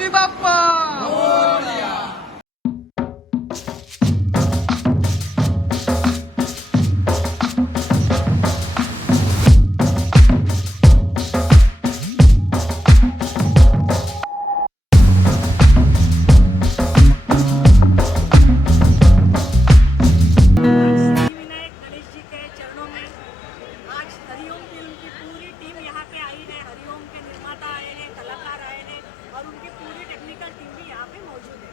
गणपती बाप्पा सिद्धिविनायक गणेश जी के चरणों में आज हरिओम फिल्म की पूरी टीम यहाँ पे आई है। हरिओम के निर्माता आए हैं, कलाकार आए हैं और उनकी पूरी टेक्निकल टीम भी यहाँ पे मौजूद है।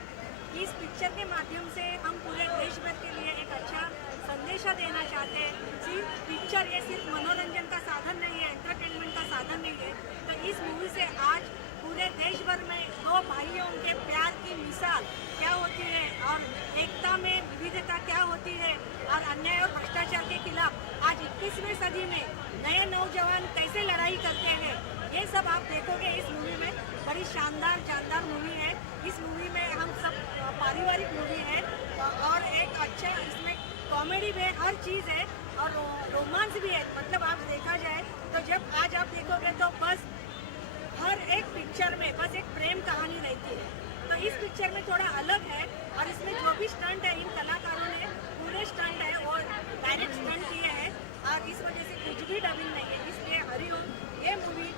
इस पिक्चर के माध्यम से हम पूरे देश भर के लिए एक अच्छा संदेशा देना चाहते हैं। सिर्फ पिक्चर ये सिर्फ मनोरंजन का साधन नहीं है, एंटरटेनमेंट का साधन नहीं है। तो इस मूवी से आज पूरे देश भर में दो भाइयों के प्यार की मिसाल क्या होती है और एकता में विविधता क्या होती है और अन्याय और भ्रष्टाचार के खिलाफ आज 21वीं सदी में नए नौजवान कैसे लड़ाई करते हैं, ये सब आप देखोगे इस मूवी में। बड़ी शानदार मूवी है। इस मूवी में हम सब पारिवारिक मूवी है और एक अच्छा इसमें कॉमेडी भी है, हर चीज़ है और रोमांस भी है। मतलब आप देखा जाए तो जब आज आप देखोगे तो बस हर एक पिक्चर में बस एक प्रेम कहानी रहती है। तो इस पिक्चर में थोड़ा अलग है और इसमें जो भी स्टंट है इन कलाकारों ने पूरे स्टंट है और डायरेक्ट स्टंट किए हैं और इस वजह से कुछ भी डबिंग नहीं है। इसलिए हरिओम ये मूवी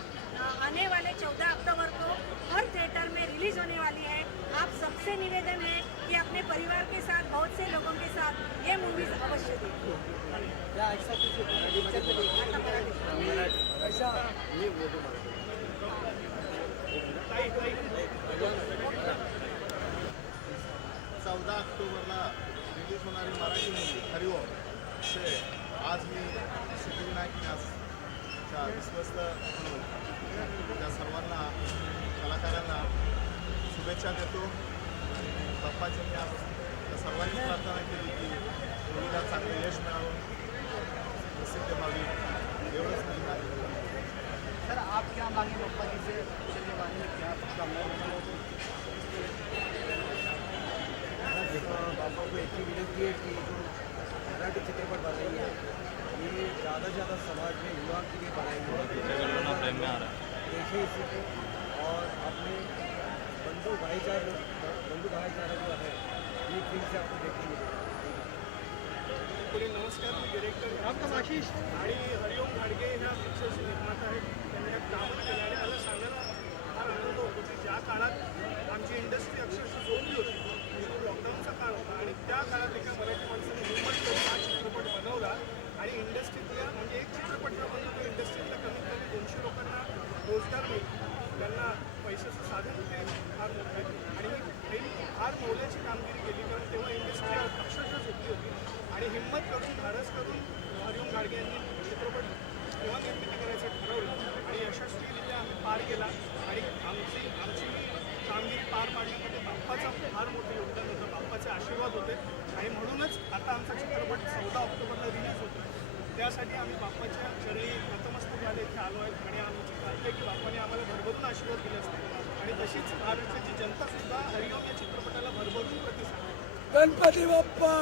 आने वाले 14 अक्टूबर को हर थिएटर में रिलीज होने वाली है। आप सबसे निवेदन है कि अपने परिवार के साथ बहुत से लोगों के साथ ये मूवीज अवश्य चौदा ऑक्टोबरला रिलीज होणारी मराठी मूवी हरिओम से आज मी सिद्धिविनायक न्यासच्या विश्वस्त म्हणून त्या सर्वांना कलाकारांना शुभेच्छा देतो। बाप्पाची मी आज त्या सर्वांनी प्रार्थना केली की मूवीला चांगले यश मिळावं, प्रसिद्ध व्हावी, एवढंच मी मागितलं। सर आप क्या मांगे पप्पा जी से चलने वाले में क्या पापा को एक ही विनती है कि जो मराठी चित्रपट बन रही है ये ज़्यादा से ज़्यादा समाज में युवा के लिए बनाई है देखे इसी को और अपने बंधु भाईचारा जो है ये फिर से आपको देखने मिलेगा। पुढे नमस्कार, मी डिरेक्टर आशिष आणि हरिओम घाडगे ह्या पिक्चरचे निर्माता आहेत। त्यांनी यात काम केलं आणि मला सांगायला फार आनंद होतो की ज्या काळात आमची इंडस्ट्री अक्षरशः जोडली होती, लॉकडाऊनचा काळ होता आणि त्या काळात एका मराठी माणसाने हिंमत करून हा चित्रपट बनवला आणि इंडस्ट्रीतल्या म्हणजे एक चित्रपट न बनवून तो इंडस्ट्रीतल्या कमीत कमी 200 लोकांना रोजगार मिळतो, त्यांना पैशाचं साधन ते फार मोठं आहे आणि ही फार मौल्याची कामगिरी केली। कारण तेव्हा इंडस्ट्री अक्षरशः झोपली होती आणि हिंमत करून धाडस करून हरिओम घाडगे यांनी चित्रपट तेव्हा निर्मिती करायचं ठरवलं आणि यशस्वीरित्या आम्ही पार केला आणि आमची कामगिरी पार पाडण्यामध्ये बाप्पाचा फार मोठं योगदान होतं, बाप्पाचे आशीर्वाद होते आणि म्हणूनच आता आमचा चित्रपट 14 ऑक्टोबरला रिलीज होतो। त्यासाठी आम्ही बाप्पाच्या चरणी नतमस्तक झाले इथे आलो आहेत आणि आमची खात्री आहे की बाप्पाने आम्हाला भरभरून आशीर्वाद दिले असते आणि तशीच महाराष्ट्राची जनतासुद्धा हरिओम या चित्रपटाला भरभरून प्रतिसाद देते। गणपती बाप्पा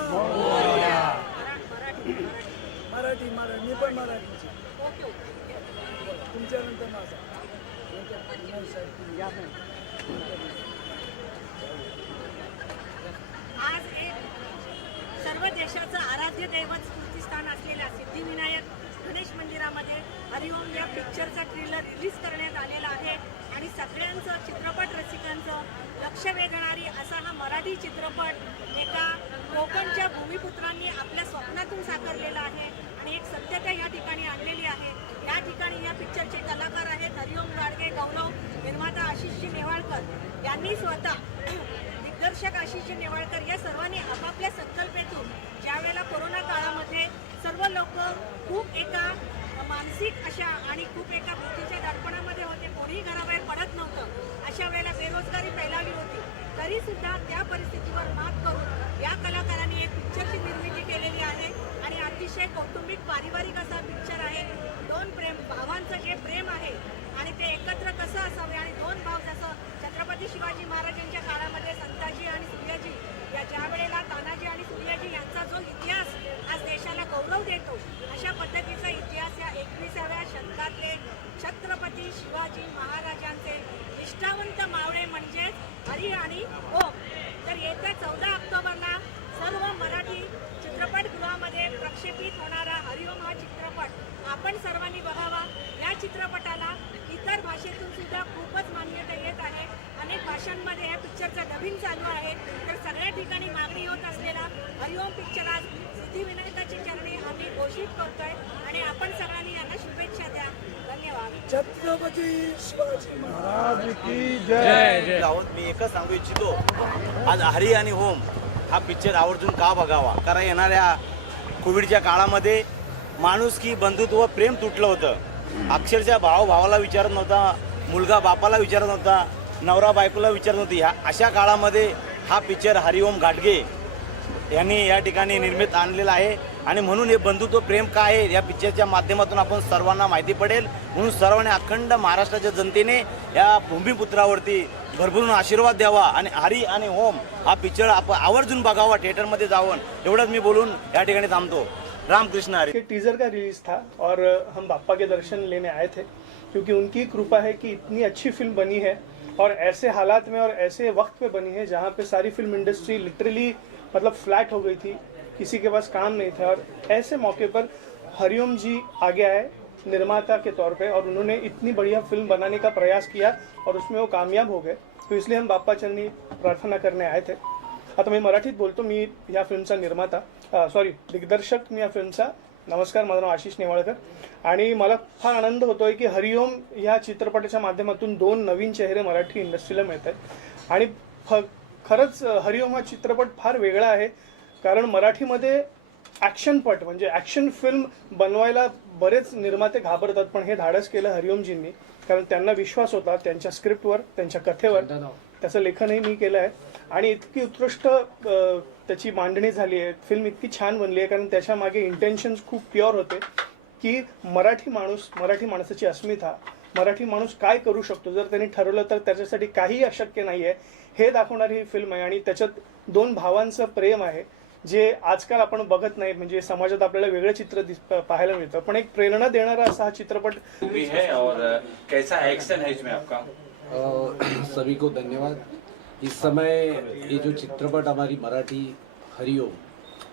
मराठी मी पण मराठी ओके तुमच्यानंतर माझा आज एक सर्व देशाचं आराध्य दैवत स्फूर्तिस्थान असलेल्या सिद्धिविनायक गणेश मंदिरामध्ये हरिओम या पिक्चरचा ट्रेलर रिलीज करण्यात आलेला आहे आणि सगळ्यांचं चित्रपट रसिकांचं लक्ष वेधणारी असा हा मराठी चित्रपट एका कोकणच्या भूमिपुत्रांनी आपल्या स्वप्नातून साकारलेला आहे आणि एक सत्यता या ठिकाणी आणलेली आहे। या ठिकाणी या पिक्चरचे कलाकार आहेत हरिओम घाडगे, गौरव, निर्माता आशिषजी नेवाळकर यांनी स्वतः, दिग्दर्शक आशिषजी नेवाळकर या सर्वांनी आपापल्या संकल्पेतून ज्यावेळेला कोरोना काळामध्ये सर्व लोक खूप एका मानसिक अशा आणि खूप एका भीतीच्या दडपणामध्ये होते, कोणीही घराबाहेर पडत नव्हतं, अशा वेळेला बेरोजगारी फैलावी होती, तरी सुद्धा त्या परिस्थितीवर मात करून या कलाकारांनी एक पिक्चरची निर्मिती केलेली आहे आणि अतिशय कौटुंबिक पारिवारिक असा पिक्चर आहे। दोन भावांचं जे प्रेम आहे आणि ते एकत्र कसं असावे आणि दोन भाव जसं छत्रपती शिवाजी महाराजांच्या काळामध्ये संताजी आणि सूर्याजी या ज्या वेळेला तानाजी आणि सूर्याजी यांचा जो इतिहास आज देशाला गौरव देतो, अशा पद्धतीचा इतिहास या 21व्या शतकातले छत्रपती शिवाजी महाराजांचे निष्ठावंत मावळे म्हणजेच हरी आणि ओम. तर येत्या 14 ऑक्टोबरला सर्व मराठी चित्रपटगृहामध्ये प्रक्षेपित होणारा हरिओम हा चित्रपट आपण सर्वांनी बघावा. या चित्रपटाला इतर भाषेतून सुद्धा खूपच मान्यता येत आहे. अनेक भाषांमध्ये या पिक्चरचा डबिंग चालू आहे. तर सगळ्या ठिकाणी मागणी होत असलेला हरिओम पिक्चर आज सिद्धिविनायकाची चरणी आम्ही घोषित करतोय आणि आपण सगळ्यांनी यांना शुभेच्छा द्या. धन्यवाद. छत्रपती शिवाजी महाराज. राहुल, मी एकच सांगू इच्छितो, आज हरी आणि होम हा पिक्चर आवर्जून का बघावा. कारण येणाऱ्या कोविडच्या काळामध्ये माणुसकी, बंधुत्व, प्रेम तुटलं होतं. अक्षरशः भाव भावाला विचारत नव्हता, मुलगा बापाला विचारत नव्हता, नवरा बायकोला विचारत नव्हती. ह्या अशा काळामध्ये हा पिक्चर हरिओम घाटगे यांनी या ठिकाणी निर्मित आणलेला आहे. आणि म्हणून हे बंधुत्व प्रेम काय आहे या पिक्चरच्या माध्यमातून आपण सर्वांना माहिती पडेल. म्हणून सर्वांनी अखंड महाराष्ट्राच्या जनतेने या भूमिपुत्रावरती भरभरून आशीर्वाद द्यावा आणि हरी आणि होम हा पिक्चर आपण आवर्जून बघावा थिएटरमध्ये जाऊन. एवढंच मी बोलून या ठिकाणी थांबतो. रामकृष्ण हरी. के टीजर का रिलीज था और हम बाप्पा के दर्शन लेने आए थे क्योंकि उनकी कृपा है कि इतनी अच्छी फिल्म बनी है और ऐसे हालात में और ऐसे वक्त पे बनी है जहाँ पे सारी फिल्म इंडस्ट्री लिटरली मतलब फ्लैट हो गई थी, किसी के पास काम नहीं था. और ऐसे मौके पर हरिओम जी आगे आए निर्माता के तौर पे और उन्होंने इतनी बढ़िया फिल्म बनाने का प्रयास किया और उसमें वो कामयाब हो गए. तो इसलिए हम बाप्पा चरणी प्रार्थना करने आए थे. आता मी मराठीत बोलतो. मी या फिल्मचा निर्माता दिग्दर्शक मी या फिल्मचा. नमस्कार, माझं नाव आशिष नेवाळकर आणि मला फार आनंद होतोय की हरिओम या चित्रपटाच्या माध्यमातून 2 नवीन चेहरे मराठी इंडस्ट्रीला मिळत आहेत. आणि खरंच हरिओम हा चित्रपट फार वेगळा आहे कारण मराठीमध्ये ॲक्शनपट म्हणजे ॲक्शन फिल्म बनवायला बरेच निर्माते घाबरतात, पण हे धाडस केलं हरिओमजींनी कारण त्यांना विश्वास होता त्यांच्या स्क्रिप्टवर, त्यांच्या कथेवर. त्याचं लेखनही मी केलं आहे आणि इतकी उत्कृष्ट त्याची मांडणी झाली आहे. फिल्म इतकी छान बनली आहे कारण त्याच्या मागे इंटेन्शन्स खूप प्युअर होते की मराठी माणूस, मराठी माणसाची अस्मिता, मराठी माणूस काय करू शकतो जर त्यांनी ठरवलं तर त्याच्यासाठी काही अशक्य नाही आहे हे दाखवणारी ही फिल्म आहे. आणि त्याच्यात 2 भावांचं प्रेम आहे जे आजकाल आपण बघत नाही. म्हणजे समाजात आपल्याला वेगळं चित्र पाहायला मिळतं, पण एक प्रेरणा देणारा असा हा चित्रपट भी है. और कैसा एक्शन है इसमें आपका? सभी को धन्यवाद. इस समय ये जो चित्रपट हमारी मराठी हरिओम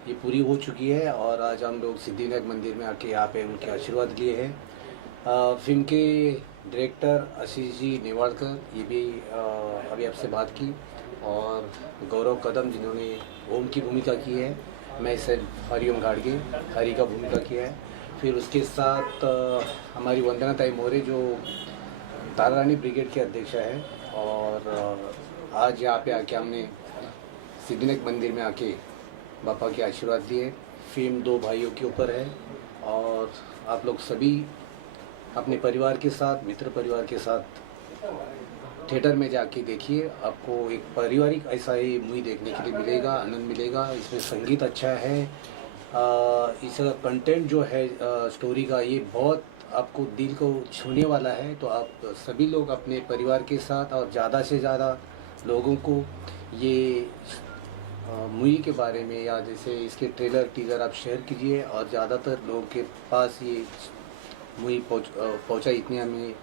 ये पूरी हो चुकी है और आज हम लोग सिद्धिविनायक मंदिर में आके यहाँ पे उनके आशीर्वाद लिए हैं. फिल्म के डायरेक्टर आशीष जी नेवाड़कर ये भी अभी आपसे बात की और गौरव कदम जिन्होंने ओम की भूमिका की है. मैं सिर्फ हरिओम घाटगे हरि का भूमिका किया है. फिर उसके साथ हमारी वंदना ताई मोरे जो तारा रानी ब्रिगेड के अध्यक्ष है और आज यहाँ पे आके हमने सिद्धिविनायक मंदिर में आके बापा के आशीर्वाद लिए. फिल्म 2 भाइयों के ऊपर है और आप लोग सभी अपने परिवार के साथ, मित्र परिवार के साथ थिएटर में जाके देखिए. आपको एक पारिवारिक ऐसा ही मूवी देखने के लिए मिलेगा, आनंद मिलेगा. इसमें संगीत अच्छा है. इसका कंटेंट जो है स्टोरी का ये बहुत आपको दिल को छूने वाला है. तो आप सभी लोग अपने परिवार के साथ और ज़्यादा से ज़्यादा लोगों को ये मूवी के बारे में या जैसे इसके ट्रेलर टीजर आप शेयर कीजिए और ज़्यादातर लोगों के पास ये मूवी पहुँचा इतनी हमें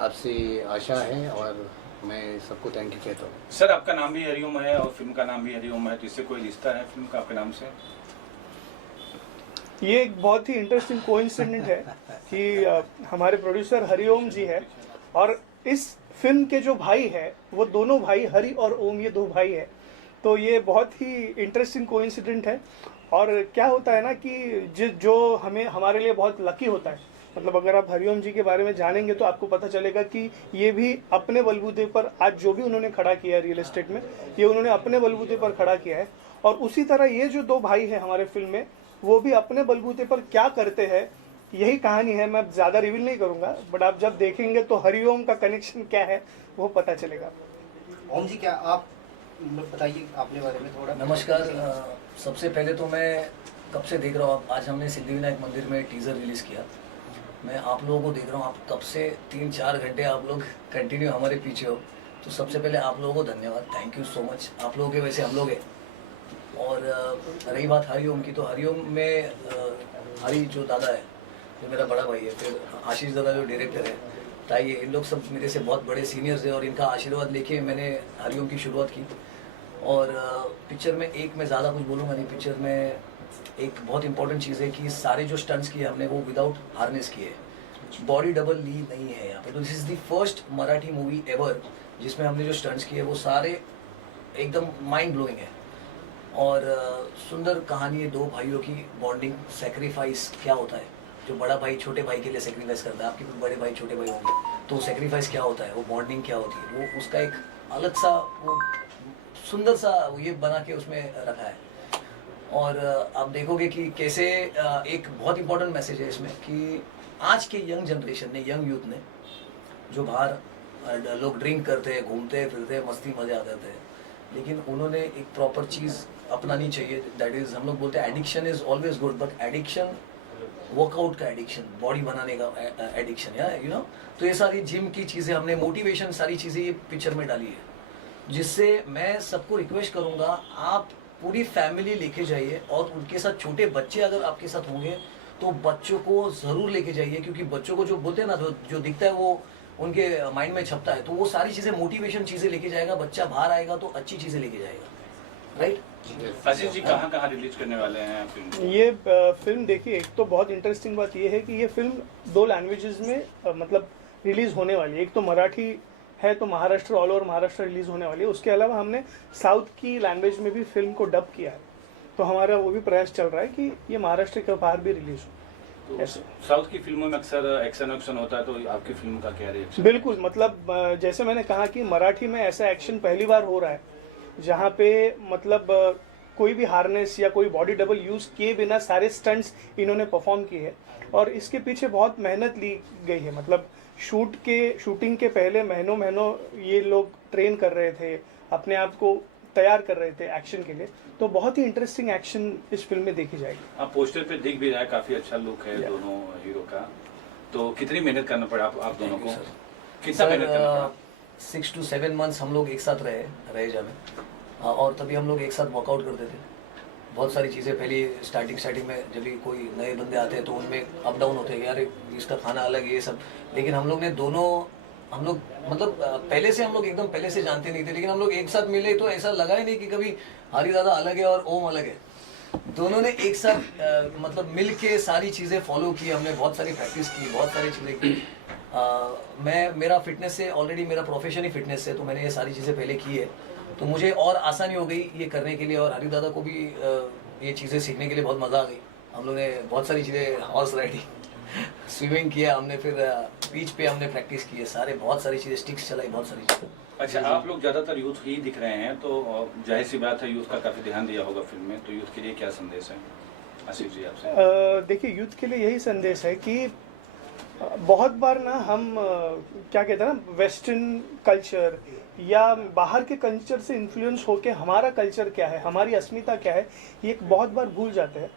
आपसे आशा है और मैं सबको थैंक यू कहता हूँ. सर, आपका नाम भी हरिओम है और फिल्म का नाम भी हरिओम है, तो इससे कोई रिश्ता है फिल्म का आपके नाम से? ये एक बहुत ही इंटरेस्टिंग कोइंसिडेंट है कि हमारे प्रोड्यूसर हरिओम जी है और इस फिल्म के जो भाई है वो दोनों भाई हरि और ओम, ये 2 भाई है. तो ये बहुत ही इंटरेस्टिंग कोइंसिडेंट है. और क्या होता है ना कि जो हमारे लिए बहुत लकी होता है, मतलब अगर आप हरिओम जी के बारे में जानेंगे तो आपको पता चलेगा कि ये भी अपने बलबूते पर आज जो भी उन्होंने खड़ा किया रियल एस्टेट में, ये उन्होंने अपने बलबूते पर खड़ा किया है. और उसी तरह ये जो 2 भाई हैं हमारे फिल्म में, वो भी अपने बलबूते पर क्या करते हैं यही कहानी है. मैं ज़्यादा रिवील नहीं करूँगा, बट आप जब देखेंगे तो हरिओम का कनेक्शन क्या है वो पता चलेगा. ओम जी, क्या आप बताइए अपने बारे में थोड़ा. नमस्कार. सबसे पहले तो मैं कब से देख रहा हूँ, आज हमने सिद्धिविनायक मंदिर में टीज़र रिलीज़ किया. मैं आप लोगों को देख रहा हूँ, आप कब से 3-4 घंटे आप लोग कंटिन्यू हमारे पीछे हो. तो सबसे पहले आप लोगों को धन्यवाद, थैंक यू सो मच. आप लोगों के वैसे हम लोग हैं. और रही बात हरिओम की, तो हरिओम में हरि जो दादा है जो मेरा बड़ा भाई है, फिर आशीष दादा जो डायरेक्टर है, ताकि इन लोग सब मेरे से बहुत बड़े सीनियर्स हैं और इनका आशीर्वाद लेके मैंने हरिओम की शुरुआत की। और पिक्चर में एक मैं ज़्यादा कुछ बोलूँगा नहीं, पिक्चर में एक बहुत इंपॉर्टेंट चीज़ है कि सारे जो स्टंट्स किए हमने वो विदाउट हार्नेस किए, बॉडी डबल ली नहीं है यहाँ पे। तो this is the first Marathi movie ever जिसमें हमने जो स्टंट्स किए वो सारे एकदम माइंड ब्लोइंग है। और सुंदर कहानी है, दो भाइयों की बॉन्डिंग, सेक्रीफाइस क्या होता है, जो बड़ा भाई छोटे भाई के लिए सेक्रीफाइस करता है, आपके भी बड़े भाई छोटे भाई होंगे, तो सेक्रीफाइस क्या होता है, वो बॉन्डिंग क्या होती है, वो उसका एक अलग सा वो सुंदर सा ये बना के उसमें रखा है। और आप देखोगे कि कैसे एक बहुत इंपॉर्टेंट मैसेज है इसमें कि आज के यंग जनरेशन ने, यंग यूथ ने, जो बाहर लोग ड्रिंक करते हैं, घूमते फिरते, मस्ती मजा करते हैं, लेकिन उन्होंने एक प्रॉपर चीज़ अपनानी चाहिए। दैट इज़, हम लोग बोलते हैं addiction is always good, but addiction workout का एडिक्शन, बॉडी बनाने का एडिक्शन, या यू नो। तो ये सारी जिम की चीज़ें हमने, मोटिवेशन, सारी चीज़ें ये पिक्चर में डाली है, जिससे मैं सबको रिक्वेस्ट करूँगा आप पूरी फैमिली लेके जाइए और उनके साथ छोटे बच्चे अगर आपके साथ होंगे तो बच्चों को ज़रूर लेके जाइए, क्योंकि बच्चों को जो बोलते हैं ना, जो दिखता है वो उनके माइंड में छपता है, तो वो सारी चीज़ें मोटिवेशन चीज़ें लेके जाएगा, बच्चा बाहर आएगा तो अच्छी चीज़ें लेके जाएगा, राइट। आशीष जी कहाँ रिलीज करने वाले हैं फिल्म? ये फिल्म देखिए, एक तो बहुत इंटरेस्टिंग बात ये है कि ये फिल्म 2 लैंग्वेजेस में मतलब रिलीज होने वाली है। एक तो मराठी है तो Maharashtra, all over Maharashtra release होने वाली है। उसके अलावा हमने साउथ की लैंग्वेज में भी फिल्म को डब किया है, तो हमारा वो भी प्रयास चल रहा है कि ये महाराष्ट्र के बाहर भी रिलीज हो। तो साउथ की फिल्मों में अक्सर एक्शन होता है, तो आपकी फिल्म का क्या रिएक्शन? बिल्कुल, मतलब जैसे मैंने कहा कि मराठी में ऐसा एक्शन पहली बार हो रहा है जहाँ पे मतलब कोई भी हार्नेस या कोई बॉडी डबल यूज़ किए बिना सारे स्टंट्स इन्होंने परफॉर्म किए हैं। और इसके पीछे बहुत मेहनत ली गई है, मतलब शूटिंग के पहले महीनों ये लोग ट्रेन कर रहे थे, अपने आप को तैयार कर रहे थे एक्शन के लिए। तो बहुत ही इंटरेस्टिंग एक्शन इस फिल्म में देखी जाएगी। आप पोस्टर पे दिख भी रहा है, काफी अच्छा लुक है दोनों हीरो का। तो कितनी मेहनत करना पड़ा आप दोनों को? कितना मेहनत करना पड़ा? 6 to 7 months हम लोग एक साथ रहे जाने, और तभी हम लोग एक साथ वर्कआउट करते थे। बहुत सारी चीज़ें पहले स्टार्टिंग में जब भी कोई नए बंदे आते हैं तो उनमें अप डाउन होते हैं कि यार इसका खाना अलग है, ये सब। लेकिन हम लोग मतलब पहले से हम लोग एकदम पहले से जानते नहीं थे, लेकिन हम लोग एक साथ मिले तो ऐसा लगा ही नहीं कि कभी हरी दादा अलग है और ओम अलग है। दोनों ने एक साथ मतलब मिल के सारी चीज़ें फॉलो की, हमने बहुत सारी प्रैक्टिस की, बहुत सारी चीज़ें की। मेरा फिटनेस से ऑलरेडी मेरा प्रोफेशन ही फिटनेस है, तो मैंने ये सारी चीज़ें पहले की है, तो मुझे और आसानी हो गई ये करने के लिए। और हरी दादा को भी ये चीज़ें सीखने के लिए बहुत मज़ा आ गई। हम लोग ने बहुत सारी चीज़ें, हॉर्स राइडिंग, स्विमिंग किया हमने, फिर बीच पे हमने प्रैक्टिस की है, बहुत सारी चीज़ें, स्टिक्स चलाई, बहुत सारी चीज़ें। अच्छा, आप लोग ज्यादातर यूथ ही दिख रहे हैं, तो जाहिर सी बात है यूथ का काफी ध्यान दिया होगा फिल्म में, तो यूथ के लिए क्या संदेश है आशीष जी आपसे? देखिए, यूथ के लिए यही संदेश है कि बहुत बार ना हम क्या कहते हैं ना, वेस्टर्न कल्चर या बाहर के कल्चर से इन्फ्लुएंस होके हमारा कल्चर क्या है, हमारी अस्मिता क्या है, ये बहुत बार भूल जाते हैं।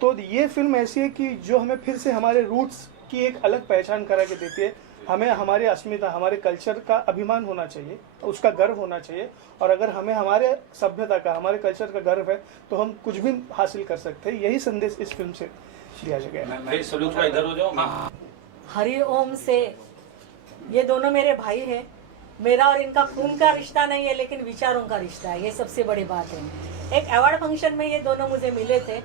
तो ये फिल्म ऐसी है कि जो हमें फिर से हमारे रूट्स की एक अलग पहचान करा के देती है। हमें हमारी अस्मिता, हमारे कल्चर का अभिमान होना चाहिए, उसका गर्व होना चाहिए। और अगर हमें हमारे सभ्यता का, हमारे कल्चर का गर्व है तो हम कुछ भी हासिल कर सकते हैं। यही संदेश इस फिल्म से दिया गया है। सलूट का इधर हो जाओ। हरि ओम से ये दोनों मेरे भाई हैं। मेरा और इनका खून का रिश्ता नहीं है, लेकिन विचारों का रिश्ता है, ये सबसे बड़ी बात है। एक अवार्ड फंक्शन में ये दोनों मुझे मिले थे,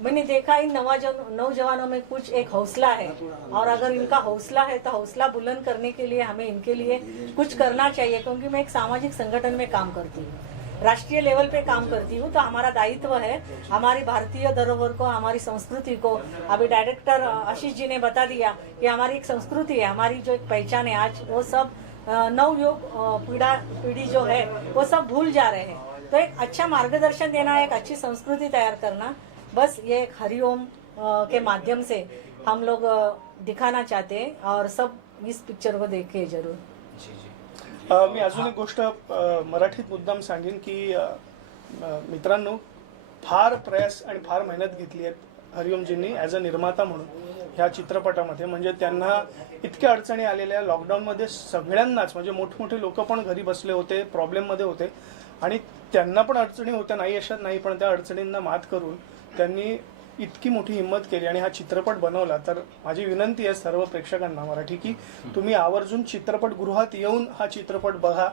मैंने देखा इन नौजवानों में कुछ एक हौसला है, और अगर इनका हौसला है तो हौसला बुलंद करने के लिए हमें इनके लिए कुछ करना चाहिए। क्योंकि मैं एक सामाजिक संगठन में काम करती हूँ, राष्ट्रीय लेवल पे काम करती हूँ, तो हमारा दायित्व है हमारी भारतीय धरोहर को, हमारी संस्कृति को। अभी डायरेक्टर आशीष जी ने बता दिया कि हमारी एक संस्कृति है, हमारी जो एक पहचान है, आज वो सब नवयुग पीढ़ी जो है वो सब भूल जा रहे हैं। तो एक अच्छा मार्गदर्शन देना, एक अच्छी संस्कृति तैयार करना, बस ये एक हरिओम के माध्यम से हम लोग दिखाना चाहते हैं, और सब इस पिक्चर को देखे जरूर। मी अजून एक गोष्ट मराठीत मुद्दाम सांगेन की मित्रांनो, फार प्रयास आणि फार मेहनत घेतली आहे हरिओमजींनी ॲज अ निर्माता म्हणून ह्या चित्रपटामध्ये। म्हणजे त्यांना इतक्या अडचणी आलेल्या, लॉकडाऊनमध्ये सगळ्यांनाच, म्हणजे मोठमोठे लोक पण घरी बसले होते, प्रॉब्लेममध्ये होते, आणि त्यांना पण अडचणी होत्या, नाही अशात नाही, पण त्या अडचणींना मात करून त्यांनी इतकी मोठी हिंमत केली आणि हा चित्रपट बनवला, तर माझी विनंती आहे सर्व प्रेक्षकांना मराठी की तुम्ही आवर्जून चित्रपटगृहात येऊन हा चित्रपट बघा.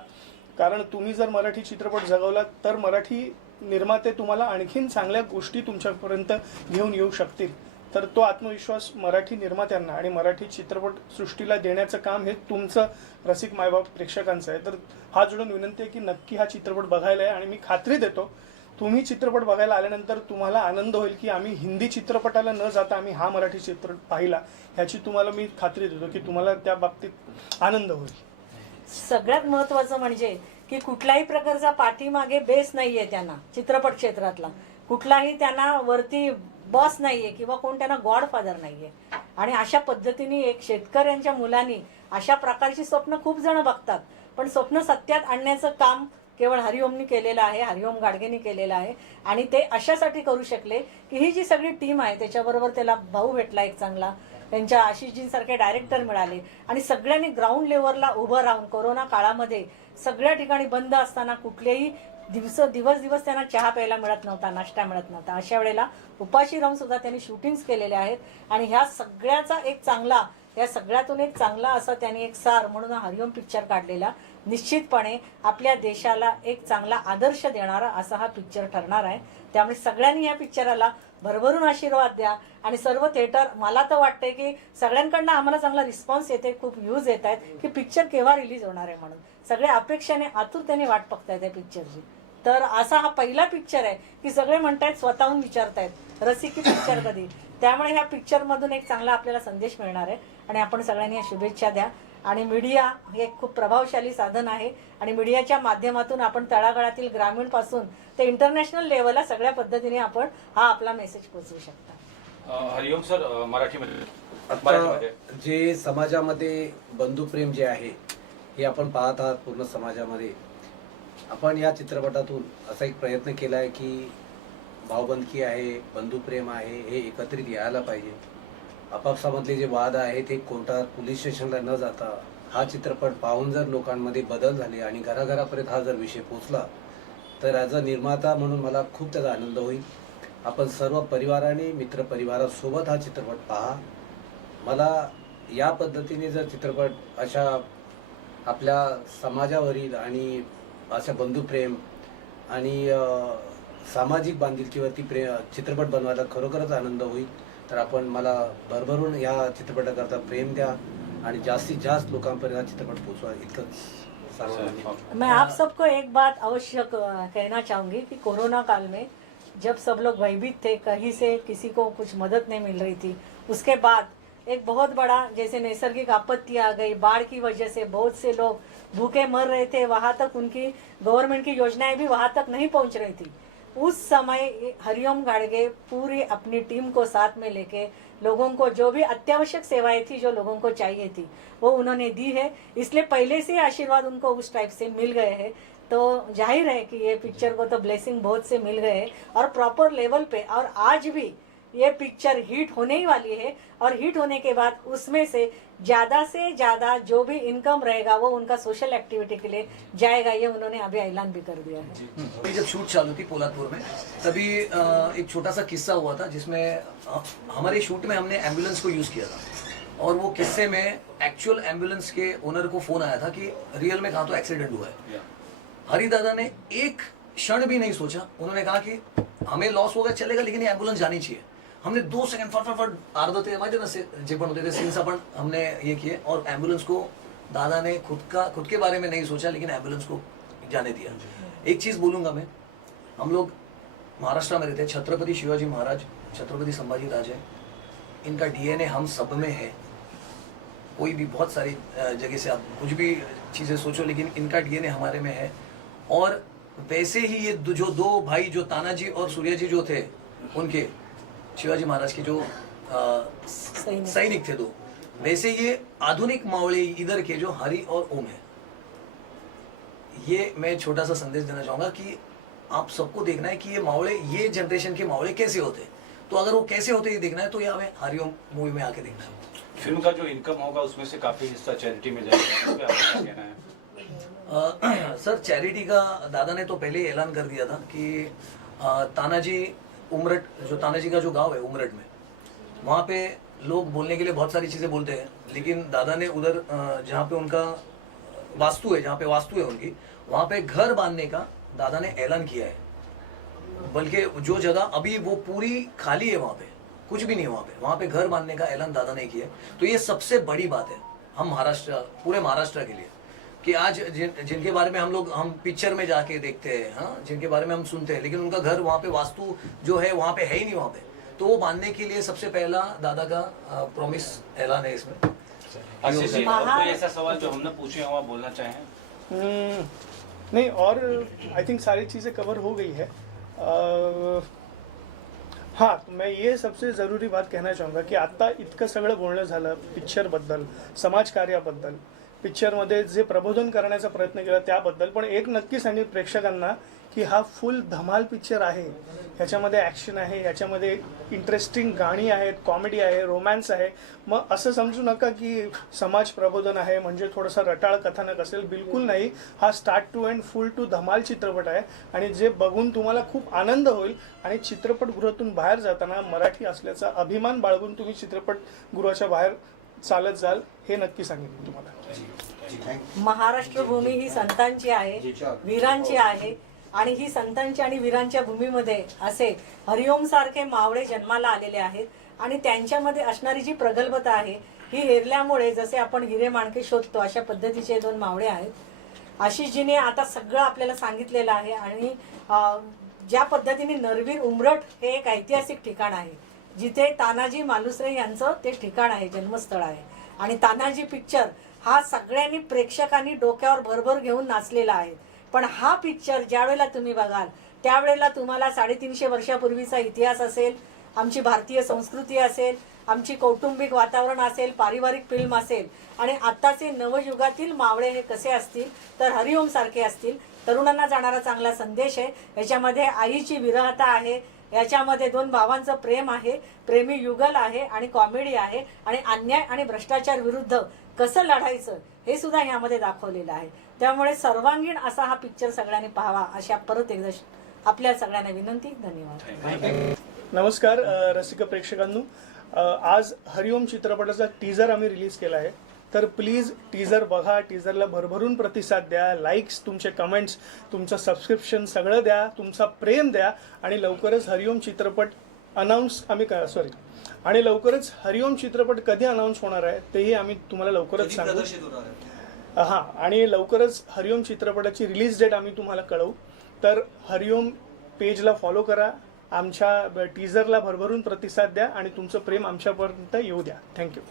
कारण तुम्ही जर मराठी चित्रपट जगवला तर मराठी निर्माते तुम्हाला आणखीन चांगल्या गोष्टी तुमच्यापर्यंत घेऊन येऊ शकतील. तर तो आत्मविश्वास मराठी निर्मात्यांना आणि मराठी चित्रपटसृष्टीला देण्याचं काम हे तुमचं रसिक मायबाप प्रेक्षकांचं आहे. तर हा जोडून विनंती आहे की नक्की हा चित्रपट बघायला आहे. आणि मी खात्री देतो तुम्ही चित्रपट बघायला आल्यानंतर तुम्हाला आनंद होईल की आम्ही हिंदी चित्रपटाला न जाता आम्ही हा मराठी चित्रपट पाहिला, ह्याची तुम्हाला मी खात्री देतो की तुम्हाला त्या बाबतीत आनंद होईल. सगळ्यात महत्त्वाचं म्हणजे की कुठल्याही प्रकारचा पाठीमागे बेस नाहीये त्यांना, चित्रपट क्षेत्रातला कुठलाही त्यांना वरती बॉस नाहीये किंवा कोण त्यांना गॉडफादर नाहीये. आणि अशा पद्धतीने एक शेतकऱ्यांच्या मुलांनी अशा प्रकारची स्वप्न खूप जण बघतात, पण स्वप्न सत्यात आणण्याचं काम केवळ हरिओमनी केलेलं आहे, हरिओम गाडगेंनी केलेलं आहे. आणि ते अशासाठी करू शकले की ही जी सगळी टीम आहे त्याच्याबरोबर त्याला भाऊ भेटला एक चांगला, त्यांच्या आशिषजींसारखे डायरेक्टर मिळाले आणि सगळ्यांनी ग्राउंड लेवलला उभं राहून कोरोना काळामध्ये सगळ्या ठिकाणी बंद असताना कुठलेही दिवस त्यांना चहा प्यायला मिळत नव्हता, नाश्ता मिळत नव्हता, अशा वेळेला उपाशी राहून सुद्धा त्यांनी शूटिंग्स केलेले आहेत. आणि ह्या सगळ्याचा एक चांगला, या सगळ्यातून एक चांगला असा त्यांनी एक सार म्हणून हरिओम पिक्चर काढलेला निश्चितपणे आपल्या देशाला एक चांगला आदर्श देणारा असा हा पिक्चर ठरणार आहे. त्यामुळे सगळ्यांनी या पिक्चराला भरभरून आशीर्वाद द्या. आणि सर्व थिएटर, मला तर वाटतंय की सगळ्यांकडनं आम्हाला चांगला रिस्पॉन्स येते, खूप व्ह्यूज येत आहेत की पिक्चर केव्हा रिलीज होणार आहे म्हणून सगळे अपेक्षाने आतुरतेने वाट बघतायत त्या पिक्चरची. तर असा हा पहिला पिक्चर आहे की सगळे म्हणतायत, स्वतःहून विचारतायत रसिकी पिक्चर कधी. त्यामुळे ह्या पिक्चरमधून एक चांगला आपल्याला संदेश मिळणार आहे. आणि आपण सगळ्यांनी या शुभेच्छा द्या. आणि मीडिया हे खूप प्रभावशाली साधन आहे आणि मीडियाच्या माध्यमातून आपण तळागाळातील ग्रामीणपासून ते इंटरनॅशनल लेवलला सगळ्या पद्धतीने आपण हा आपला मेसेज पोहोचवू शकता. हरिओम सर, मराठीमध्ये आता जे समाजामध्ये बंधुप्रेम जे आहे हे आपण पाहत आहात पूर्ण समाजामध्ये. आपण या चित्रपटातून असा एक प्रयत्न केला आहे की भावबंदकी आहे, बंधुप्रेम आहे, हे एकत्रित यायला पाहिजे. आपापसामधले जे वाद आहे ते कोर्टात, पोलीस स्टेशनला न जाता हा चित्रपट पाहून जर लोकांमध्ये बदल झाले आणि घराघरापर्यंत हा जर विषय पोचला तर ॲज अ निर्माता म्हणून मला खूप त्याचा आनंद होईल. आपण सर्व परिवाराने, मित्रपरिवारासोबत हा चित्रपट पहा. मला या पद्धतीने जर चित्रपट अशा आपल्या समाजावरील आणि अशा बंधुप्रेम आणि सामाजिक बांधिलकीवरती चित्रपट बनवायला खरोखरच आनंद होईल. तर आपण मला भरभरून या चित्रपटाकरता प्रेम द्या आणि जास्तीत जास्त लोकांपर्यंत हा चित्रपट पोचवा, इतकंच सांगू. मैं आप सबको एक बात अवश्य कहना चाहूंगी कि कोरोना काल में जब सब लोग भयभीत थे, कहीं से किसी को कुछ मदद नहीं मिल रही थी, उसके बाद एक बहुत बड़ा जैसे नैसर्गिक आपत्ति आ गई, बाढ़ की वजह से बहुत से लोग भूखे मर रहे थे, वहाँ तक उनकी गवर्नमेंट की योजनाएं भी वहाँ तक नहीं पहुँच रही थी. उस समय हरिओम गाडगे पूरी अपनी टीम को साथ में लेके लोगों को जो भी अत्यावश्यक सेवाएं थी जो लोगों को चाहिए थी वो उन्होंने दी है. इसलिए पहले से आशीर्वाद उनको उस टाइप से मिल गए हैं. तो जाहिर है कि ये पिक्चर को तो ब्लेसिंग बहुत से मिल गए हैं और प्रॉपर लेवल पे. और आज भी ये पिक्चर हिट होने ही वाली है और हिट होने के बाद उसमें से ज़्यादा जो भी इनकम रहेगा वो उनका सोशल एक्टिविटी के लिए जाएगा. ये उन्होंने अभी ऐलान भी कर दिया है. जब शूट चालू थी पोलादपुर में तभी एक छोटा सा किस्सा हुआ था जिसमें हमारे शूट में हमने एम्बुलेंस को यूज़ किया था और वो किस्से में एक्चुअल एम्बुलेंस के ओनर को फ़ोन आया था कि रियल में कहाँ तो एक्सीडेंट हुआ है. हरिदादा ने एक क्षण भी नहीं सोचा. उन्होंने कहा कि हमें लॉस होगा चलेगा लेकिन ये एम्बुलेंस जानी चाहिए. हमने 2 सेकंड फटाफट अर्ध ते माहिती ना जे पण होते ते सीन्स आपण हमने ये किए और एम्बुलेंस को दादा ने खुद के बारे में नहीं सोचा लेकिन एम्बुलेंस को जाने दिया. एक चीज़ बोलूँगा मैं, हम लोग महाराष्ट्र में रहते हैं. छत्रपति शिवाजी महाराज, छत्रपति संभाजी राजे, इनका डीएनए हम सब में है. कोई भी बहुत सारी जगह से आप कुछ भी चीज़ें सोचो लेकिन इनका डीएनए हमारे में है. और वैसे ही ये जो 2 भाई जो तानाजी और सूर्याजी जो थे उनके शिवाजी महाराज के जो सैनिक थे 2, वैसे ये आधुनिक मावळे इधर के जो हरि और ओम है. ये मैं छोटा सा संदेश देना चाहूँगा कि आप सबको देखना है कि ये मावळे, ये जनरेशन के मावळे कैसे होते हैं. तो अगर वो कैसे होते ये देखना है तो ये हमें हरिओम मूवी में आके देखना है. फिल्म का जो इनकम होगा उसमें से काफी हिस्सा चैरिटी में जाएगा, इस पे आपका क्या कहना है? सर चैरिटी का दादा ने तो पहले ही ऐलान कर दिया था कि तानाजी उमरठ, जो तानाजी का जो गांव है उमरठ में, वहाँ पे लोग बोलने के लिए बहुत सारी चीज़ें बोलते हैं, लेकिन दादा ने उधर जहाँ पे उनका वास्तु है, जहाँ पे वास्तु है उनकी, वहाँ पे घर बांधने का दादा ने ऐलान किया है। बल्कि जो जगह अभी वो पूरी खाली है, वहाँ पे कुछ भी नहीं है, वहाँ पे घर बांधने का ऐलान दादा ने किया है। तो ये सबसे बड़ी बात है हम महाराष्ट्र, पूरे महाराष्ट्र के लिए, कि आज जिनके बारे में हम पिक्चर में जाके देखते हैं, हाँ, जिनके बारे में हम सुनते हैं, लेकिन उनका घर वहाँ पे वास्तु जो है वहाँ पे है ही नहीं वहाँ पे, तो वो बांधने के लिए सबसे पहला दादा का प्रॉमिस ऐलान है इसमें। आशीष जी, और कोई ऐसा सवाल जो हमने पूछे हो आप बोलना चाहें? नहीं, और आई थिंक सारी चीज़ें कवर हो गई है। हां, मैं ये सबसे ज़रुरी बात कहना चाहूँगा की आता इतकं सगळं बोलणं झालं पिक्चरबद्दल, समाजकार्याबद्दल, पिक्चरमध्ये जे प्रबोधन करण्याचा प्रयत्न केला त्याबद्दल, पण एक नक्की सांगेन प्रेक्षकांना की हा फुल धमाल पिक्चर आहे। ह्याच्यामध्ये ॲक्शन आहे, ह्याच्यामध्ये इंटरेस्टिंग गाणी आहेत, कॉमेडी आहे, रोमॅन्स आहे। मग असं समजू नका की समाज प्रबोधन आहे म्हणजे थोडासा रटाळ कथानक असेल, बिलकुल नाही। हा start to end full to धमाल चित्रपट आहे आणि जे बघून तुम्हाला खूप आनंद होईल आणि चित्रपटगृहातून बाहेर जाताना मराठी असल्याचा अभिमान बाळगून तुम्ही चित्रपटगृहाच्या बाहेर चालत जाल, हे नक्की सांगितलं तुम्हाला। महाराष्ट्र भूमी ही संतांची आहे, वीरांची आहे आणि ही संतांची आणि वीरांच्या भूमीमध्ये असे हरिओम सारखे मावळे जन्माला आलेले आहेत आणि त्यांच्यामध्ये असणारी जी प्रगल्भता आहे ही हेरल्यामुळे, जसे आपण हिरे माणके शोधतो अशा पद्धतीचे दोन मावळे आहेत। आशिषजीने आता सगळं आपल्याला सांगितलेलं आहे आणि ज्या पद्धतीने नरवीर उमरठ हे एक ऐतिहासिक ठिकाण आहे, जिथे तानाजी मालुसरे यांचं ते ठिकाण आहे, जन्मस्थळ आहे। आणि तानाजी पिक्चर हा सगळ्यांनी प्रेक्षकांनी डोक्यावर भरभर घेऊन नाचलेला आहे। पण हा पिक्चर ज्या वेळेला तुम्ही बघाल त्यावेळेला तुम्हाला 350 वर्षापूर्वीचा इतिहास असेल, आमची भारतीय संस्कृती असेल, आमची कौटुंबिक वातावरण असेल, पारिवारिक फिल्म असेल आणि आत्ताचे नवयुगातील मावळे हे कसे असतील तर हरिओम सारखे असतील। तरुणांना जाणारा चांगला संदेश आहे, याच्यामध्ये आईची विरहता आहे, याच्यामध्ये दोन भावांचं प्रेम आहे, प्रेमी युगल आहे आणि कॉमेडी आहे आणि अन्याय आणि भ्रष्टाचार विरुद्ध कसं लढायचं हे सुद्धा यामध्ये दाखवलेलं आहे। त्यामुळे सर्वांगीण असा हा पिक्चर सगळ्यांनी पाहावा अशा परत एकदा आपल्या सगळ्यांना विनंती। धन्यवाद। नमस्कार रसिक प्रेक्षकांनो, आज हरिओम चित्रपटाचा टीजर आम्ही रिलीज केला आहे, तर प्लीज टीजर बघा, टीजरला भरभरून प्रतिसाद द्या, लाईक्स, तुमचे कमेंट्स, तुमचं सबस्क्रिप्शन सगळं द्या, तुमचा प्रेम द्या आणि लवकरच हरिओम चित्रपट आणि लवकरच हरिओम चित्रपट कधी अनाउन्स होणार आहे तेही आम्ही तुम्हाला लवकरच सांगू। हां, आणि लवकरच हरिओम चित्रपटाची रिलीज डेट आम्ही तुम्हाला कळवू। तर हरिओम पेजला फॉलो करा, आमच्या टीजरला भरभरून प्रतिसाद द्या आणि तुमचं प्रेम आमच्यापर्यंत येऊ द्या। थँक्यू।